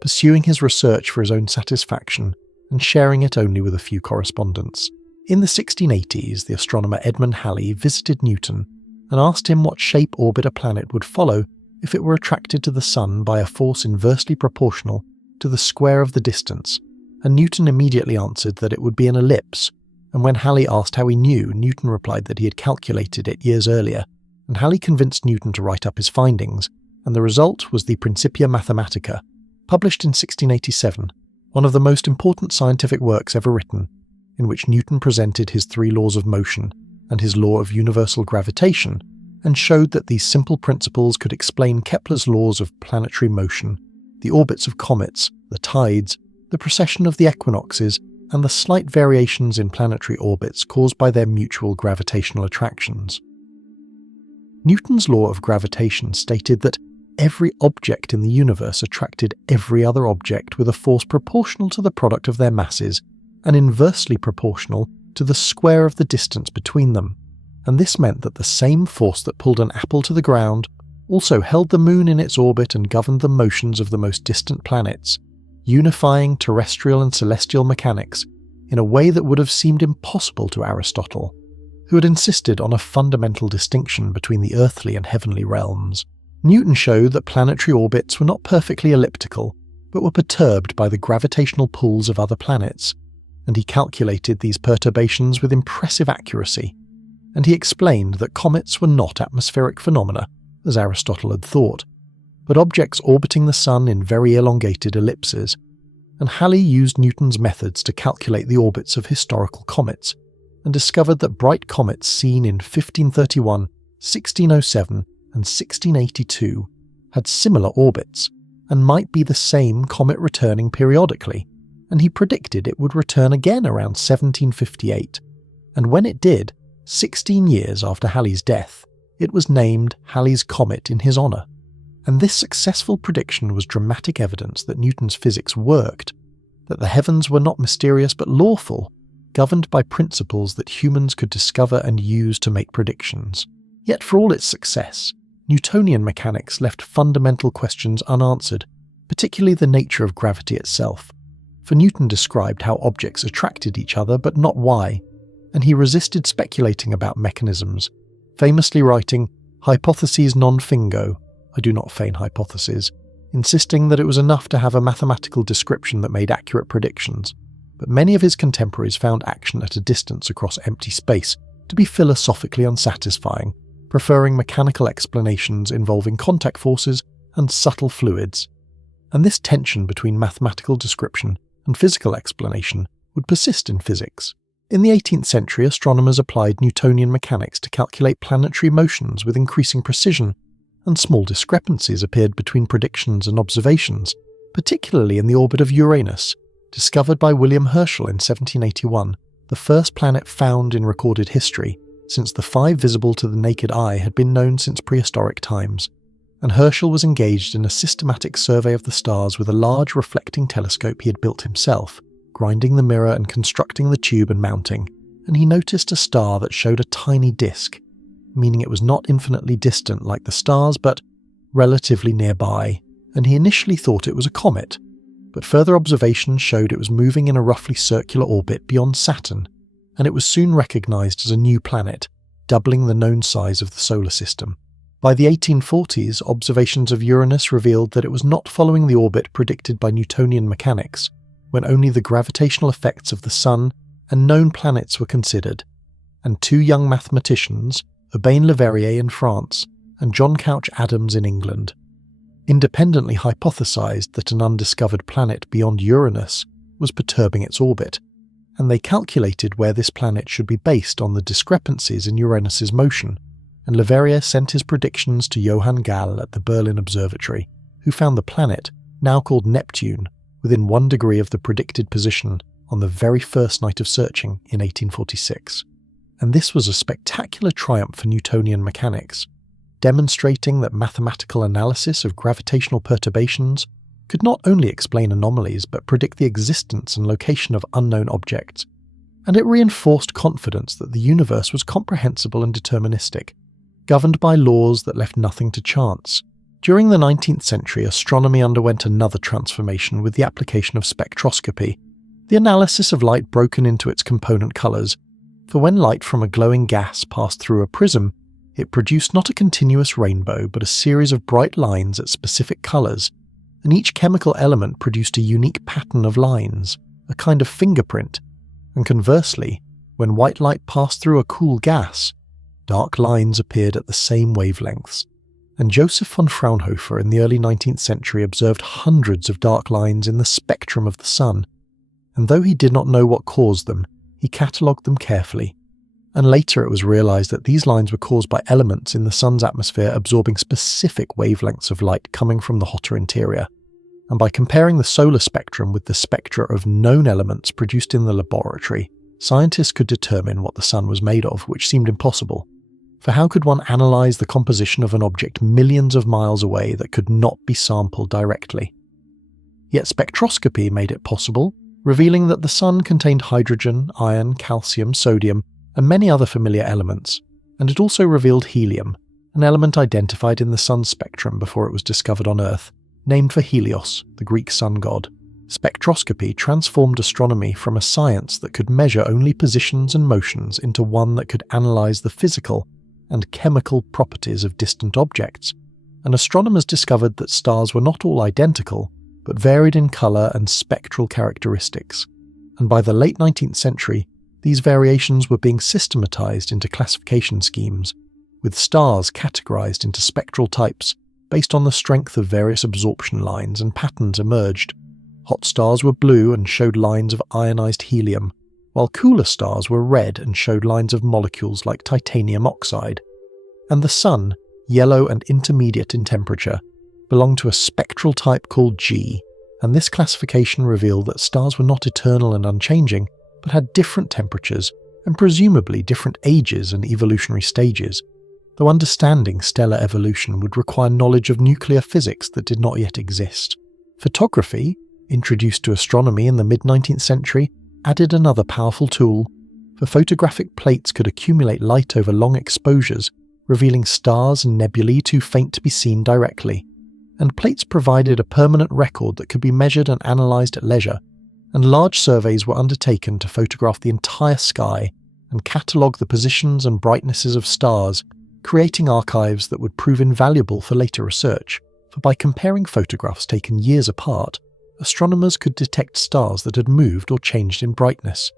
pursuing his research for his own satisfaction and sharing it only with a few correspondents. In the 1680s, the astronomer Edmund Halley visited Newton and asked him what shape orbit a planet would follow if it were attracted to the Sun by a force inversely proportional to the square of the distance, and Newton immediately answered that it would be an ellipse, and when Halley asked how he knew, Newton replied that he had calculated it years earlier, and Halley convinced Newton to write up his findings, and the result was the Principia Mathematica, published in 1687, one of the most important scientific works ever written, in which Newton presented his 3 laws of motion and his law of universal gravitation, and showed that these simple principles could explain Kepler's laws of planetary motion, the orbits of comets, the tides, the precession of the equinoxes, and the slight variations in planetary orbits caused by their mutual gravitational attractions. Newton's law of gravitation stated that every object in the universe attracted every other object with a force proportional to the product of their masses and inversely proportional to the square of the distance between them, and this meant that the same force that pulled an apple to the ground also held the moon in its orbit and governed the motions of the most distant planets, unifying terrestrial and celestial mechanics in a way that would have seemed impossible to Aristotle, who had insisted on a fundamental distinction between the earthly and heavenly realms. Newton showed that planetary orbits were not perfectly elliptical, but were perturbed by the gravitational pulls of other planets, and he calculated these perturbations with impressive accuracy, and he explained that comets were not atmospheric phenomena, as Aristotle had thought, but objects orbiting the Sun in very elongated ellipses, and Halley used Newton's methods to calculate the orbits of historical comets, and discovered that bright comets seen in 1531, 1607, and 1682 had similar orbits, and might be the same comet returning periodically, and he predicted it would return again around 1758, and when it did, 16 years after Halley's death, it was named Halley's Comet in his honour. And this successful prediction was dramatic evidence that Newton's physics worked, that the heavens were not mysterious but lawful, governed by principles that humans could discover and use to make predictions. Yet for all its success, Newtonian mechanics left fundamental questions unanswered, particularly the nature of gravity itself. For Newton described how objects attracted each other but not why, and he resisted speculating about mechanisms, famously writing, "Hypotheses non fingo, I do not feign hypotheses," insisting that it was enough to have a mathematical description that made accurate predictions. But many of his contemporaries found action at a distance across empty space to be philosophically unsatisfying, preferring mechanical explanations involving contact forces and subtle fluids. And this tension between mathematical description and physical explanation would persist in physics. In the 18th century, astronomers applied Newtonian mechanics to calculate planetary motions with increasing precision, and small discrepancies appeared between predictions and observations, particularly in the orbit of Uranus, discovered by William Herschel in 1781, the first planet found in recorded history, since the 5 visible to the naked eye had been known since prehistoric times. And Herschel was engaged in a systematic survey of the stars with a large reflecting telescope he had built himself, grinding the mirror and constructing the tube and mounting, and he noticed a star that showed a tiny disk, meaning it was not infinitely distant like the stars, but relatively nearby, and he initially thought it was a comet, but further observations showed it was moving in a roughly circular orbit beyond Saturn, and it was soon recognized as a new planet, doubling the known size of the solar system. By the 1840s, observations of Uranus revealed that it was not following the orbit predicted by Newtonian mechanics, when only the gravitational effects of the Sun and known planets were considered, and 2 young mathematicians, Urbain Le Verrier in France and John Couch Adams in England, independently hypothesized that an undiscovered planet beyond Uranus was perturbing its orbit, and they calculated where this planet should be based on the discrepancies in Uranus's motion, and Le Verrier sent his predictions to Johann Galle at the Berlin Observatory, who found the planet, now called Neptune, within 1 degree of the predicted position on the very first night of searching in 1846. And this was a spectacular triumph for Newtonian mechanics, demonstrating that mathematical analysis of gravitational perturbations could not only explain anomalies but predict the existence and location of unknown objects, and it reinforced confidence that the universe was comprehensible and deterministic, governed by laws that left nothing to chance. During the 19th century, astronomy underwent another transformation with the application of spectroscopy, the analysis of light broken into its component colours, for when light from a glowing gas passed through a prism, it produced not a continuous rainbow but a series of bright lines at specific colours, and each chemical element produced a unique pattern of lines, a kind of fingerprint, and conversely, when white light passed through a cool gas, dark lines appeared at the same wavelengths. And Joseph von Fraunhofer in the early 19th century observed hundreds of dark lines in the spectrum of the Sun, and though he did not know what caused them, he catalogued them carefully, and later it was realized that these lines were caused by elements in the Sun's atmosphere absorbing specific wavelengths of light coming from the hotter interior. And by comparing the solar spectrum with the spectra of known elements produced in the laboratory, scientists could determine what the Sun was made of, which seemed impossible. For how could one analyze the composition of an object millions of miles away that could not be sampled directly? Yet spectroscopy made it possible, revealing that the Sun contained hydrogen, iron, calcium, sodium, and many other familiar elements, and it also revealed helium, an element identified in the Sun's spectrum before it was discovered on Earth, named for Helios, the Greek sun god. Spectroscopy transformed astronomy from a science that could measure only positions and motions into one that could analyze the physical and chemical properties of distant objects, and astronomers discovered that stars were not all identical, but varied in color and spectral characteristics. And by the late 19th century, these variations were being systematized into classification schemes, with stars categorized into spectral types based on the strength of various absorption lines, and patterns emerged. Hot stars were blue and showed lines of ionized helium, while cooler stars were red and showed lines of molecules like titanium oxide. And the Sun, yellow and intermediate in temperature, belonged to a spectral type called G, and this classification revealed that stars were not eternal and unchanging, but had different temperatures and presumably different ages and evolutionary stages, though understanding stellar evolution would require knowledge of nuclear physics that did not yet exist. Photography, introduced to astronomy in the mid-19th century, added another powerful tool, for photographic plates could accumulate light over long exposures, revealing stars and nebulae too faint to be seen directly, and plates provided a permanent record that could be measured and analysed at leisure, and large surveys were undertaken to photograph the entire sky and catalogue the positions and brightnesses of stars, creating archives that would prove invaluable for later research. for by comparing photographs taken years apart, astronomers could detect stars that had moved or changed in brightness,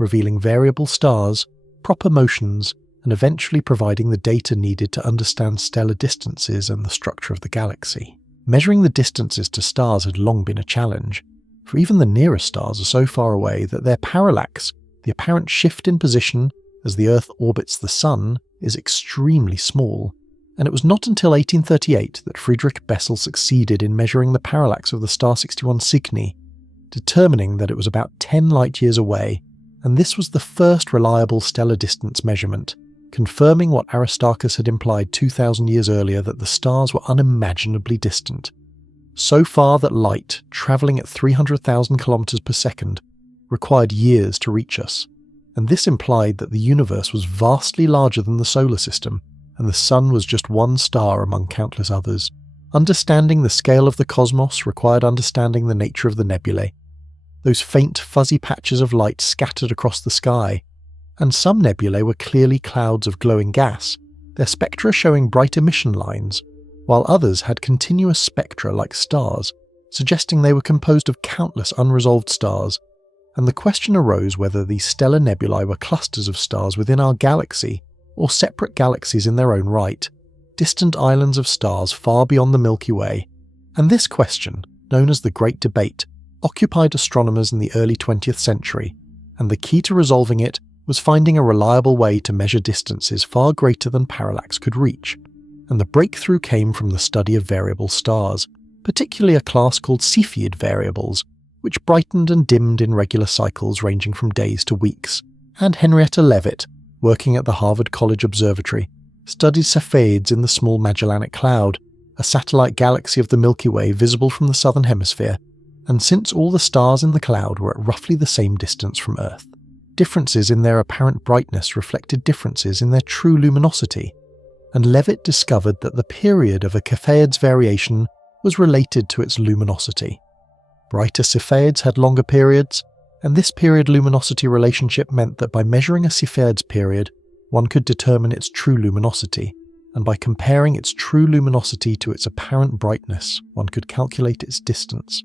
revealing variable stars, proper motions, and eventually providing the data needed to understand stellar distances and the structure of the galaxy. Measuring the distances to stars had long been a challenge, for even the nearest stars are so far away that their parallax, the apparent shift in position as the Earth orbits the Sun, is extremely small, and it was not until 1838 that Friedrich Bessel succeeded in measuring the parallax of the star 61 Cygni, determining that it was about 10 light-years away, and this was the first reliable stellar distance measurement, confirming what Aristarchus had implied 2,000 years earlier, that the stars were unimaginably distant. So far that light, travelling at 300,000 kilometers per second, required years to reach us, and this implied that the universe was vastly larger than the solar system, and the Sun was just one star among countless others. Understanding the scale of the cosmos required understanding the nature of the nebulae, those faint fuzzy patches of light scattered across the sky, and some nebulae were clearly clouds of glowing gas, their spectra showing bright emission lines, while others had continuous spectra like stars, suggesting they were composed of countless unresolved stars, and the question arose whether these stellar nebulae were clusters of stars within our galaxy, or separate galaxies in their own right, distant islands of stars far beyond the Milky Way, and this question, known as the Great Debate, occupied astronomers in the early 20th century, and the key to resolving it was finding a reliable way to measure distances far greater than parallax could reach, and the breakthrough came from the study of variable stars, particularly a class called Cepheid variables, which brightened and dimmed in regular cycles ranging from days to weeks, and Henrietta Leavitt, working at the Harvard College Observatory, studied Cepheids in the Small Magellanic Cloud, a satellite galaxy of the Milky Way visible from the southern hemisphere, and since all the stars in the cloud were at roughly the same distance from Earth, differences in their apparent brightness reflected differences in their true luminosity, and Leavitt discovered that the period of a Cepheid's variation was related to its luminosity. Brighter Cepheids had longer periods, and this period-luminosity relationship meant that by measuring a Cepheid's period, one could determine its true luminosity, and by comparing its true luminosity to its apparent brightness, one could calculate its distance.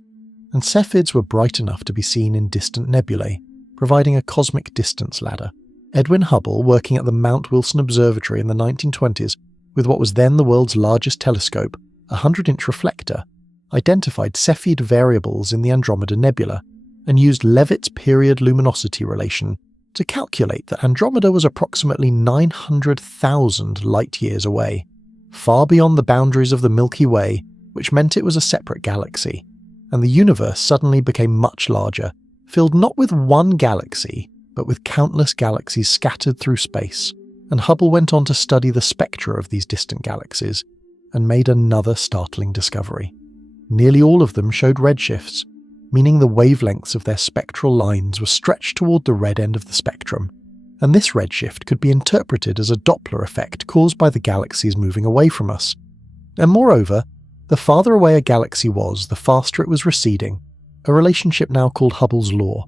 And Cepheids were bright enough to be seen in distant nebulae, providing a cosmic distance ladder. Edwin Hubble, working at the Mount Wilson Observatory in the 1920s with what was then the world's largest telescope, a 100-inch reflector, identified Cepheid variables in the Andromeda Nebula, and used Leavitt's period luminosity relation to calculate that Andromeda was approximately 900,000 light-years away, far beyond the boundaries of the Milky Way, which meant it was a separate galaxy, and the universe suddenly became much larger, filled not with one galaxy, but with countless galaxies scattered through space, and Hubble went on to study the spectra of these distant galaxies, and made another startling discovery. Nearly all of them showed redshifts, meaning the wavelengths of their spectral lines were stretched toward the red end of the spectrum, and this redshift could be interpreted as a Doppler effect caused by the galaxies moving away from us. And moreover, the farther away a galaxy was, the faster it was receding, a relationship now called Hubble's law,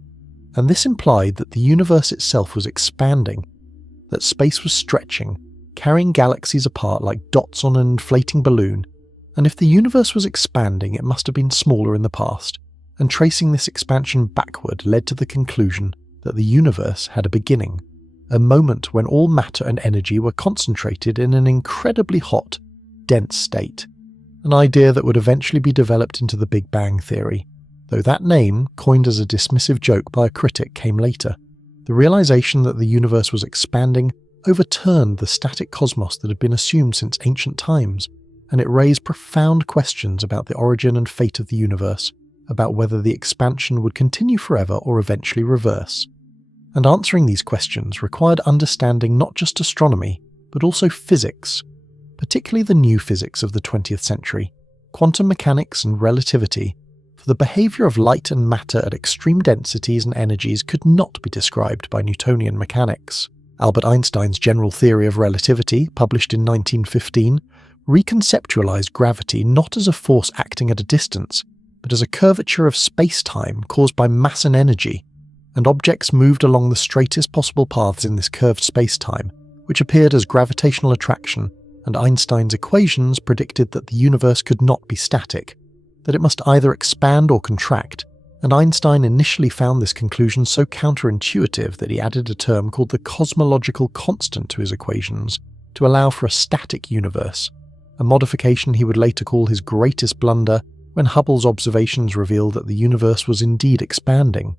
and this implied that the universe itself was expanding, that space was stretching, carrying galaxies apart like dots on an inflating balloon, and if the universe was expanding, it must have been smaller in the past, and tracing this expansion backward led to the conclusion that the universe had a beginning, a moment when all matter and energy were concentrated in an incredibly hot, dense state, an idea that would eventually be developed into the Big Bang theory, though that name, coined as a dismissive joke by a critic, came later. The realization that the universe was expanding overturned the static cosmos that had been assumed since ancient times, and it raised profound questions about the origin and fate of the universe, about whether the expansion would continue forever or eventually reverse. And answering these questions required understanding not just astronomy, but also physics, particularly the new physics of the 20th century, quantum mechanics and relativity, for the behavior of light and matter at extreme densities and energies could not be described by Newtonian mechanics. Albert Einstein's general theory of relativity, published in 1915, reconceptualized gravity not as a force acting at a distance, but as a curvature of space-time caused by mass and energy, and objects moved along the straightest possible paths in this curved space-time, which appeared as gravitational attraction, and Einstein's equations predicted that the universe could not be static, that it must either expand or contract, and Einstein initially found this conclusion so counterintuitive that he added a term called the cosmological constant to his equations to allow for a static universe, a modification he would later call his greatest blunder when Hubble's observations revealed that the universe was indeed expanding.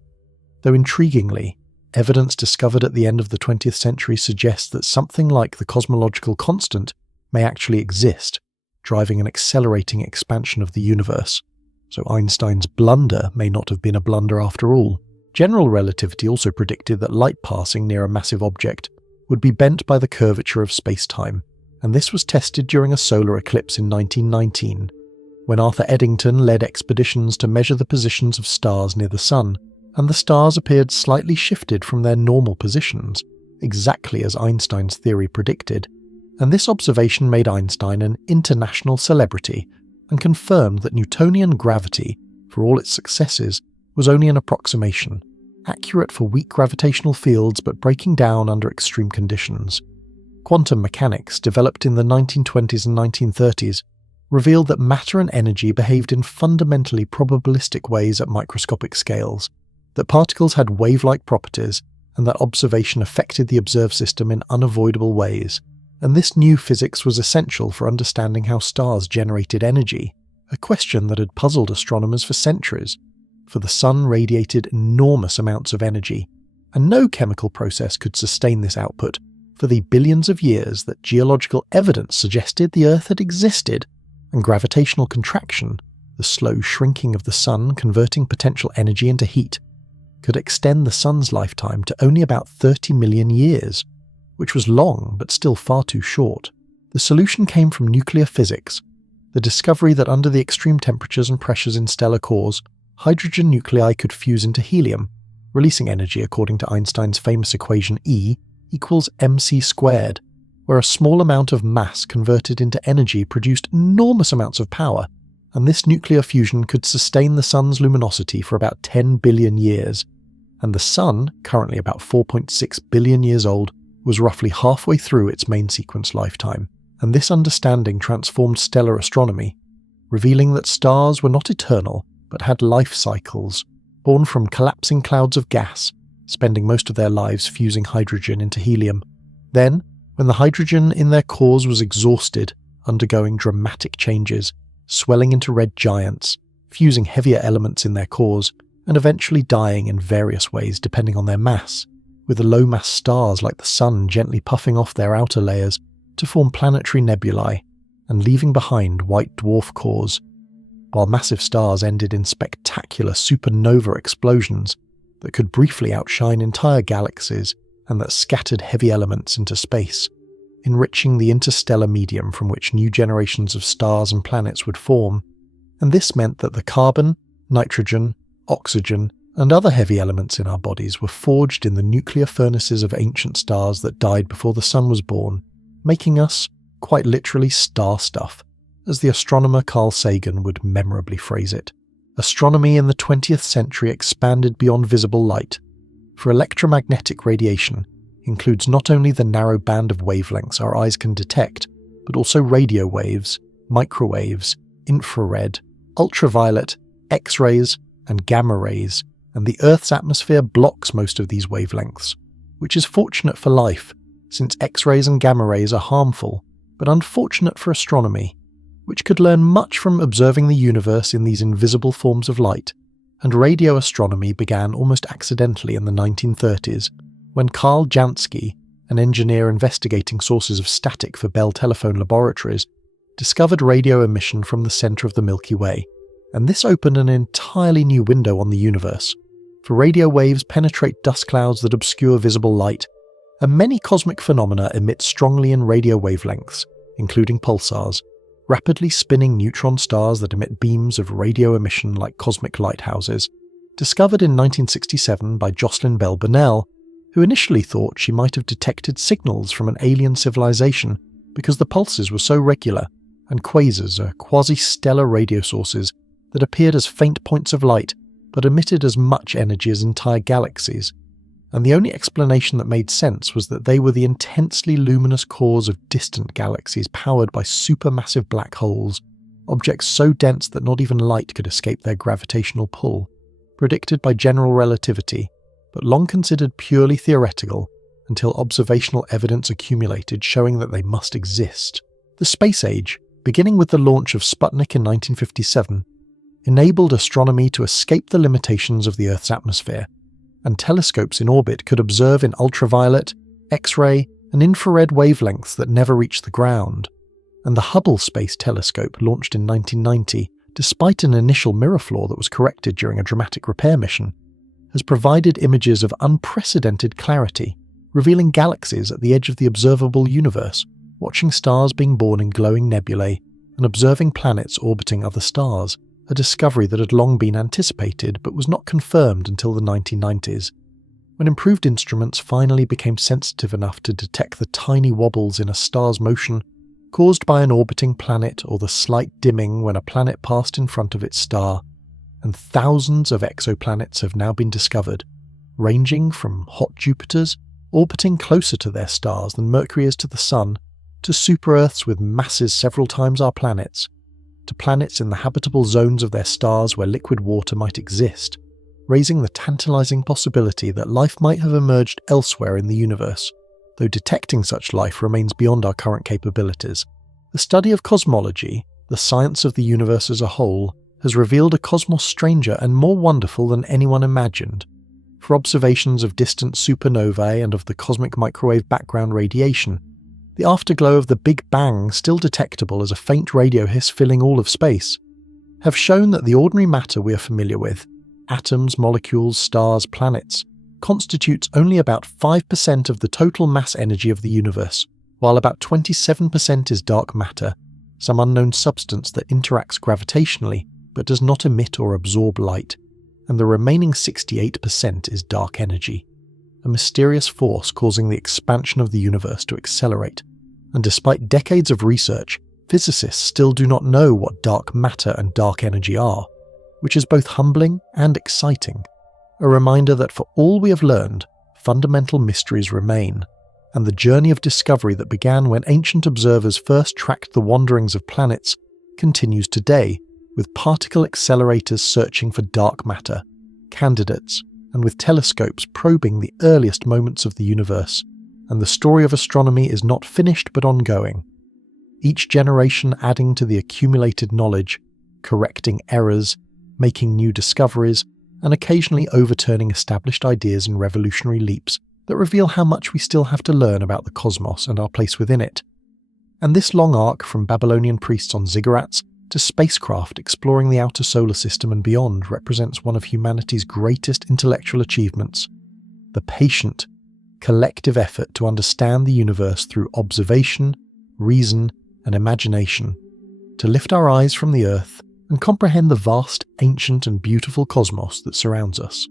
Though intriguingly, evidence discovered at the end of the 20th century suggests that something like the cosmological constant may actually exist, driving an accelerating expansion of the universe. So Einstein's blunder may not have been a blunder after all. General relativity also predicted that light passing near a massive object would be bent by the curvature of space-time, and this was tested during a solar eclipse in 1919, when Arthur Eddington led expeditions to measure the positions of stars near the Sun, and the stars appeared slightly shifted from their normal positions, exactly as Einstein's theory predicted, and this observation made Einstein an international celebrity and confirmed that Newtonian gravity, for all its successes, was only an approximation, accurate for weak gravitational fields but breaking down under extreme conditions. Quantum mechanics, developed in the 1920s and 1930s, revealed that matter and energy behaved in fundamentally probabilistic ways at microscopic scales, that particles had wave-like properties, and that observation affected the observed system in unavoidable ways. And this new physics was essential for understanding how stars generated energy, a question that had puzzled astronomers for centuries, for the Sun radiated enormous amounts of energy, and no chemical process could sustain this output for the billions of years that geological evidence suggested the Earth had existed, and gravitational contraction, the slow shrinking of the Sun converting potential energy into heat, could extend the Sun's lifetime to only about 30 million years, which was long but still far too short. The solution came from nuclear physics, the discovery that under the extreme temperatures and pressures in stellar cores, hydrogen nuclei could fuse into helium, releasing energy according to Einstein's famous equation E equals mc², where a small amount of mass converted into energy produced enormous amounts of power, and this nuclear fusion could sustain the Sun's luminosity for about 10 billion years, and the Sun, currently about 4.6 billion years old, was roughly halfway through its main sequence lifetime, and this understanding transformed stellar astronomy, revealing that stars were not eternal but had life cycles, born from collapsing clouds of gas, spending most of their lives fusing hydrogen into helium. Then, when the hydrogen in their cores was exhausted, undergoing dramatic changes, swelling into red giants, fusing heavier elements in their cores, and eventually dying in various ways depending on their mass, with the low-mass stars like the Sun gently puffing off their outer layers to form planetary nebulae, and leaving behind white dwarf cores, while massive stars ended in spectacular supernova explosions that could briefly outshine entire galaxies and that scattered heavy elements into space, enriching the interstellar medium from which new generations of stars and planets would form, and this meant that the carbon, nitrogen, oxygen, and other heavy elements in our bodies were forged in the nuclear furnaces of ancient stars that died before the Sun was born, making us, quite literally, star stuff, as the astronomer Carl Sagan would memorably phrase it. Astronomy in the 20th century expanded beyond visible light, for electromagnetic radiation includes not only the narrow band of wavelengths our eyes can detect, but also radio waves, microwaves, infrared, ultraviolet, X-rays, and gamma rays, and the Earth's atmosphere blocks most of these wavelengths, which is fortunate for life, since X-rays and gamma rays are harmful, but unfortunate for astronomy, which could learn much from observing the universe in these invisible forms of light, and radio astronomy began almost accidentally in the 1930s, when Karl Jansky, an engineer investigating sources of static for Bell telephone laboratories, discovered radio emission from the centre of the Milky Way, and this opened an entirely new window on the universe, for radio waves penetrate dust clouds that obscure visible light, and many cosmic phenomena emit strongly in radio wavelengths, including pulsars, rapidly spinning neutron stars that emit beams of radio emission like cosmic lighthouses, discovered in 1967 by Jocelyn Bell Burnell, who initially thought she might have detected signals from an alien civilization because the pulses were so regular, and quasars are quasi-stellar radio sources that appeared as faint points of light but emitted as much energy as entire galaxies. and the only explanation that made sense was that they were the intensely luminous cores of distant galaxies powered by supermassive black holes, objects so dense that not even light could escape their gravitational pull, predicted by general relativity, but long considered purely theoretical until observational evidence accumulated showing that they must exist. The space age, beginning with the launch of Sputnik in 1957, enabled astronomy to escape the limitations of the Earth's atmosphere, and telescopes in orbit could observe in ultraviolet, X-ray, and infrared wavelengths that never reached the ground. And the Hubble Space Telescope, launched in 1990, despite an initial mirror flaw that was corrected during a dramatic repair mission, has provided images of unprecedented clarity, revealing galaxies at the edge of the observable universe, watching stars being born in glowing nebulae, and observing planets orbiting other stars, a discovery that had long been anticipated but was not confirmed until the 1990s, when improved instruments finally became sensitive enough to detect the tiny wobbles in a star's motion caused by an orbiting planet or the slight dimming when a planet passed in front of its star, and thousands of exoplanets have now been discovered, ranging from hot Jupiters orbiting closer to their stars than Mercury is to the Sun, to super-Earths with masses several times our planets, to planets in the habitable zones of their stars where liquid water might exist, raising the tantalizing possibility that life might have emerged elsewhere in the universe, though detecting such life remains beyond our current capabilities. The study of cosmology, the science of the universe as a whole, has revealed a cosmos stranger and more wonderful than anyone imagined. For observations of distant supernovae and of the cosmic microwave background radiation, the afterglow of the Big Bang, still detectable as a faint radio hiss filling all of space, have shown that the ordinary matter we are familiar with, atoms, molecules, stars, planets, constitutes only about 5% of the total mass energy of the universe, while about 27% is dark matter, some unknown substance that interacts gravitationally but does not emit or absorb light, and the remaining 68% is dark energy, a mysterious force causing the expansion of the universe to accelerate. And despite decades of research, physicists still do not know what dark matter and dark energy are, which is both humbling and exciting, a reminder that for all we have learned, fundamental mysteries remain, and the journey of discovery that began when ancient observers first tracked the wanderings of planets continues today, with particle accelerators searching for dark matter, candidates, and with telescopes probing the earliest moments of the universe, and the story of astronomy is not finished but ongoing, each generation adding to the accumulated knowledge, correcting errors, making new discoveries, and occasionally overturning established ideas in revolutionary leaps that reveal how much we still have to learn about the cosmos and our place within it. And this long arc from Babylonian priests on ziggurats to spacecraft exploring the outer solar system and beyond represents one of humanity's greatest intellectual achievements: the patient, collective effort to understand the universe through observation, reason, and imagination, to lift our eyes from the Earth and comprehend the vast, ancient, and beautiful cosmos that surrounds us.